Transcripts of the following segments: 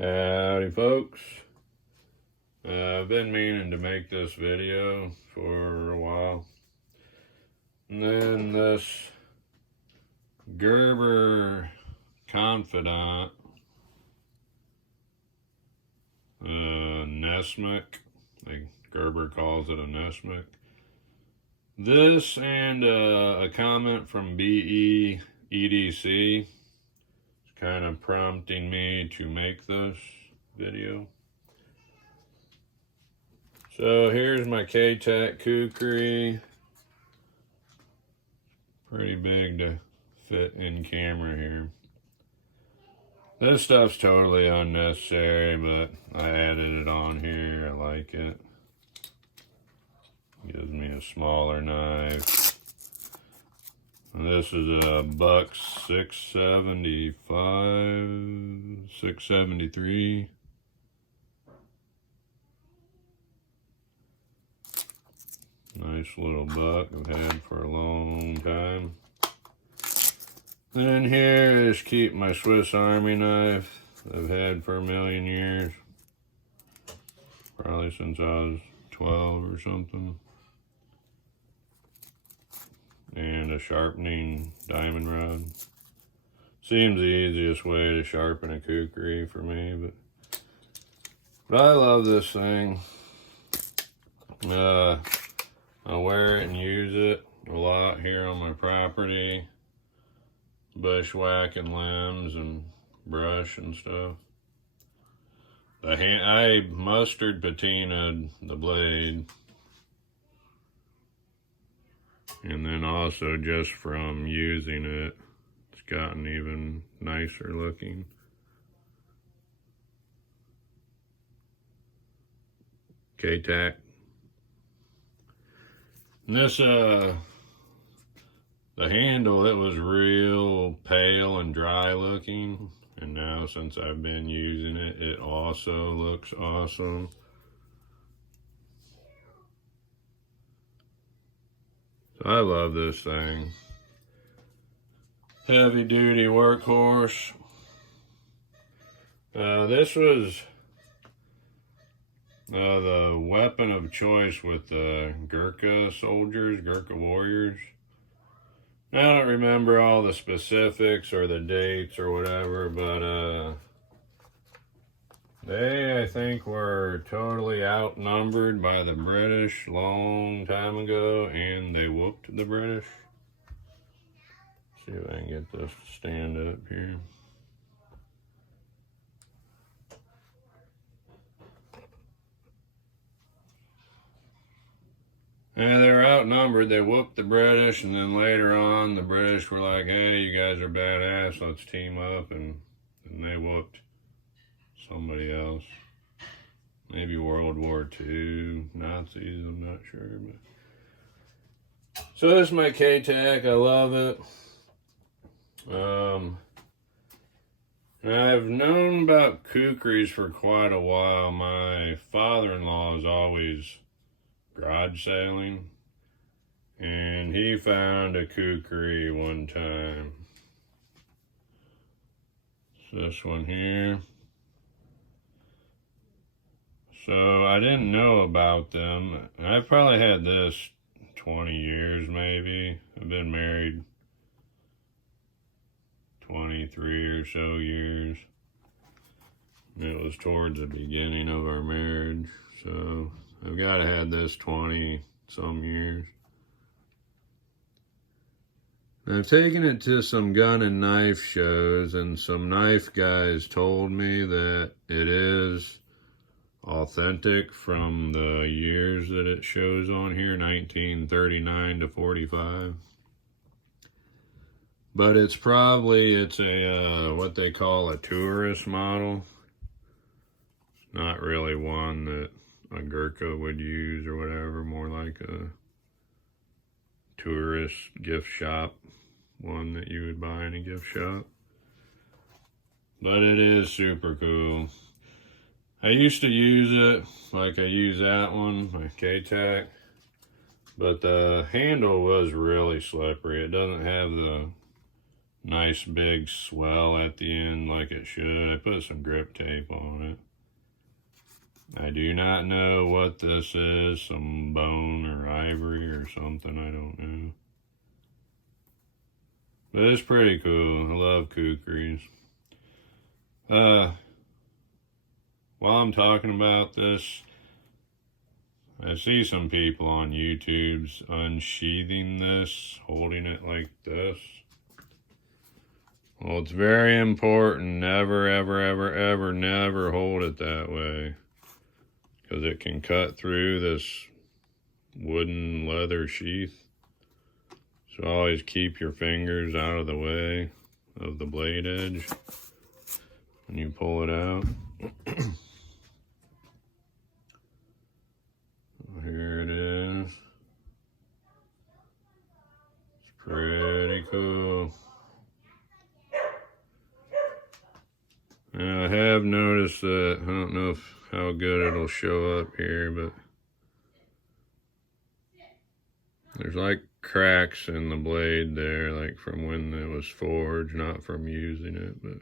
Howdy folks, I've been meaning to make this video for a while, and then this Gerber Confidant Nesmic, like Gerber calls it a Nesmic. This and a comment from BEEDC is kind of prompting me to make this video. So here's my K-Tac kukri. Pretty big to fit in camera here. This stuff's totally unnecessary, but I added it on here. I like it. Gives me a smaller knife. This is a buck 675, 673. Nice little buck I've had for a long time. Then here is keep my Swiss Army knife I've had for a million years. Probably since I was 12 or something. And a sharpening diamond rod. Seems the easiest way to sharpen a kukri for me, but I love this thing. I wear it and use it a lot here on my property, bushwhacking limbs and brush and stuff. I mustard patinaed the blade, and then also just from using it, it's gotten even nicer looking. K-Tac. This, the handle, it was real pale and dry looking. And now since I've been using it, it also looks awesome. So I love this thing. Heavy duty workhorse. This was the weapon of choice with the Gurkha soldiers, Gurkha warriors. I don't remember all the specifics or the dates or whatever, but they, I think, were totally outnumbered by the British long time ago, and they whooped the British. See if I can get this to stand up here. Yeah, they were outnumbered. They whooped the British, and then later on, the British were like, hey, you guys are badass, let's team up, and they whooped somebody else. Maybe World War II, Nazis, I'm not sure. But so this is my K-Tac, I love it. And I've known about kukris for quite a while. My father-in-law is always garage sailing, and he found a kukri one time. It's this one here. So I didn't know about them. I've probably had this 20 years maybe. I've been married 23 or so years. It was towards the beginning of our marriage, so I've got to have this 20 some years. I've taken it to some gun and knife shows, and some knife guys told me that it is authentic from the years that it shows on here, 1939 to 45. But it's a what they call a tourist model. It's not really one that a Gurkha would use or whatever, more like a tourist gift shop, one that you would buy in a gift shop. But it is super cool. I used to use it, like I use that one, my K-Tac, but the handle was really slippery. It doesn't have the nice big swell at the end like it should. I put some grip tape on it. I do not know what this is, some bone or ivory or something, I don't know. But it's pretty cool. I love kukris. While I'm talking about this, I see some people on YouTube's unsheathing this, holding it like this. Well, it's very important, never, ever, ever, ever, never hold it that way. Because it can cut through this wooden leather sheath. So always keep your fingers out of the way of the blade edge when you pull it out. Here it is. It's pretty cool. Now, I have noticed that, I don't know how good it'll show up here, but there's like cracks in the blade there, like from when it was forged, not from using it, but.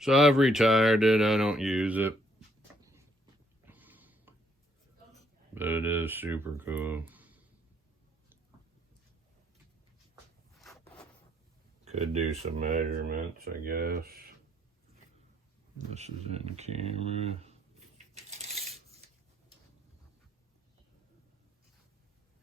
So I've retired it, I don't use it. But it is super cool. Could do some measurements, I guess. This is in camera.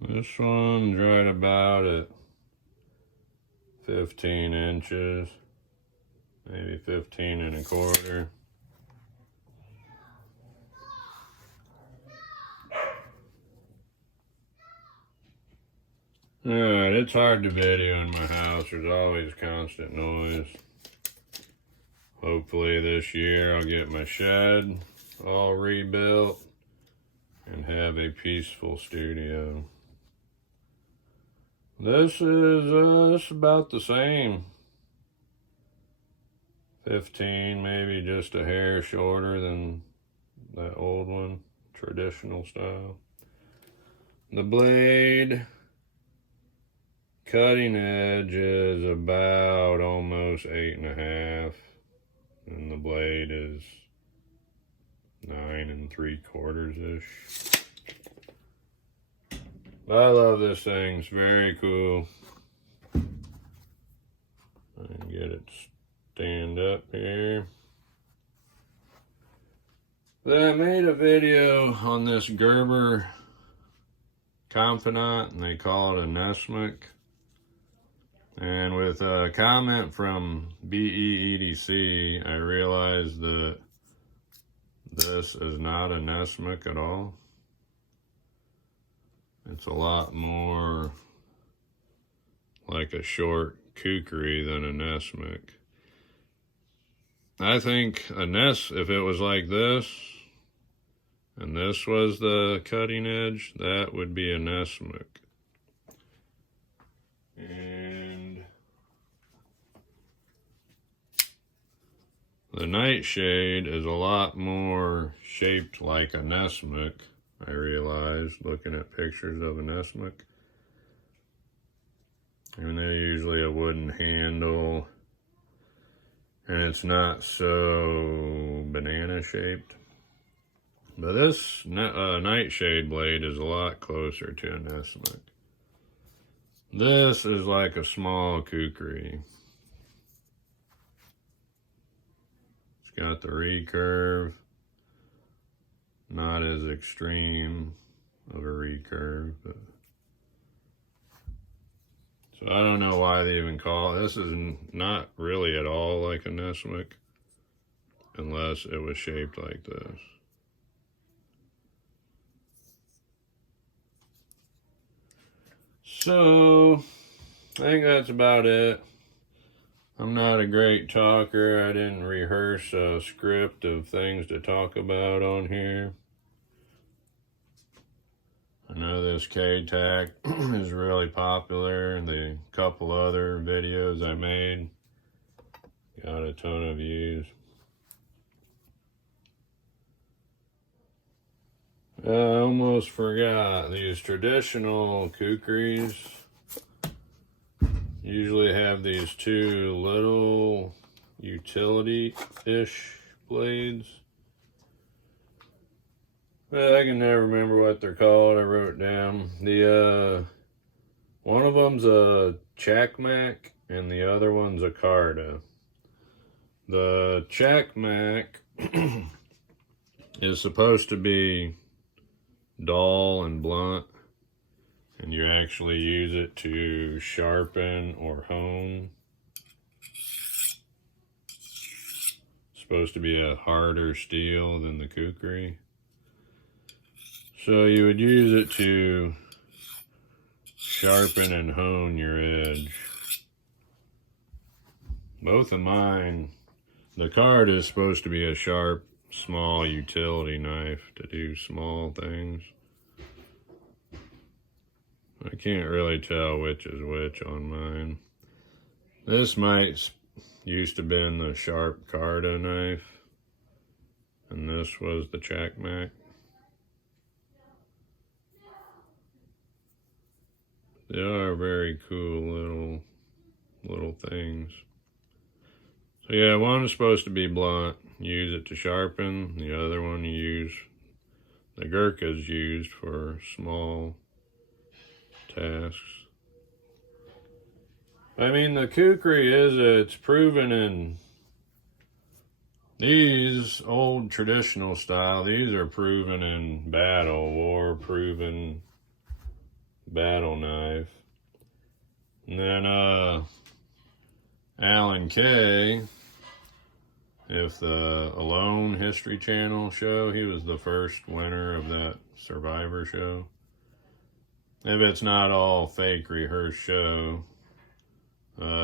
This one's right about at 15 inches, maybe 15 and a quarter. Alright, it's hard to video in my house. There's always constant noise. Hopefully this year I'll get my shed all rebuilt and have a peaceful studio. This is about the same. 15, maybe just a hair shorter than that old one, traditional style. The blade cutting edge is about almost 8.5, and the blade is 9 3/4-ish. But I love this thing, it's very cool. I can get it to stand up here. Then I made a video on this Gerber Confidant, and they call it a Nesmic. And with a comment from BEEDC, I realized that this is not a Nesmic at all. It's a lot more like a short kukri than a Nesmic. I think if it was like this, and this was the cutting edge, that would be a Nesmic. And the nightshade is a lot more shaped like a Nesmic, I realized, looking at pictures of a Nesmic. And they're usually a wooden handle, and it's not so banana shaped. But this nightshade blade is a lot closer to a Nesmic. This is like a small kukri. It's got the recurve, not as extreme of a recurve, but so I don't know why they even call it. This is not really at all like a Nesmic, unless it was shaped like this. So, I think that's about it. I'm not a great talker. I didn't rehearse a script of things to talk about on here. I know this K-Tac is really popular, and the couple other videos I made got a ton of views. I almost forgot, these traditional kukris Usually have these two little utility-ish blades. But I can never remember what they're called. I wrote it down. One of them's a Chakmak and the other one's a Carta. The Chakmak is supposed to be dull and blunt, and you actually use it to sharpen or hone. It's supposed to be a harder steel than the kukri. So you would use it to sharpen and hone your edge. Both of mine, the card is supposed to be a sharp, small utility knife to do small things. I can't really tell which is which on mine. This might used to been the sharp Carta knife, and this was the Chakmak. They are very cool little things. So yeah, one is supposed to be blunt. Use it to sharpen. The other one the Gurkha's used for small tasks. I mean, the kukri it's proven in these old traditional style. These are proven in battle, war-proven battle knife. And then Alan Kay, if the Alone History Channel show, he was the first winner of that Survivor show. If it's not all fake rehearsed show,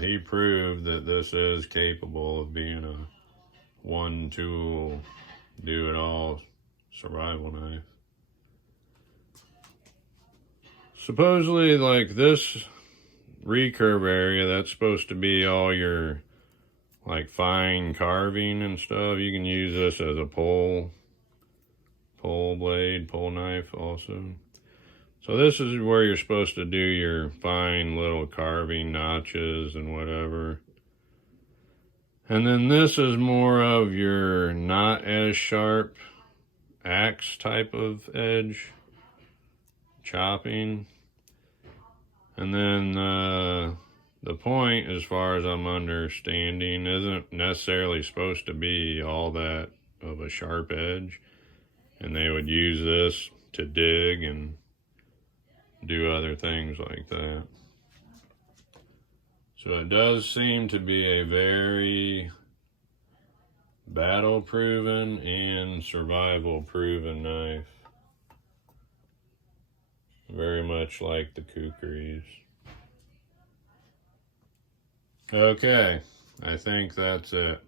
he proved that this is capable of being a one-tool, do-it-all survival knife. Supposedly, like this recurve area, that's supposed to be all your like fine carving and stuff. You can use this as a pole blade, pole knife also. So this is where you're supposed to do your fine little carving notches and whatever. And then this is more of your not as sharp axe type of edge, chopping. And then the point, as far as I'm understanding, isn't necessarily supposed to be all that of a sharp edge. And they would use this to dig and do other things like that. So it does seem to be a very battle-proven and survival-proven knife. Very much like the kukris. Okay, I think that's it.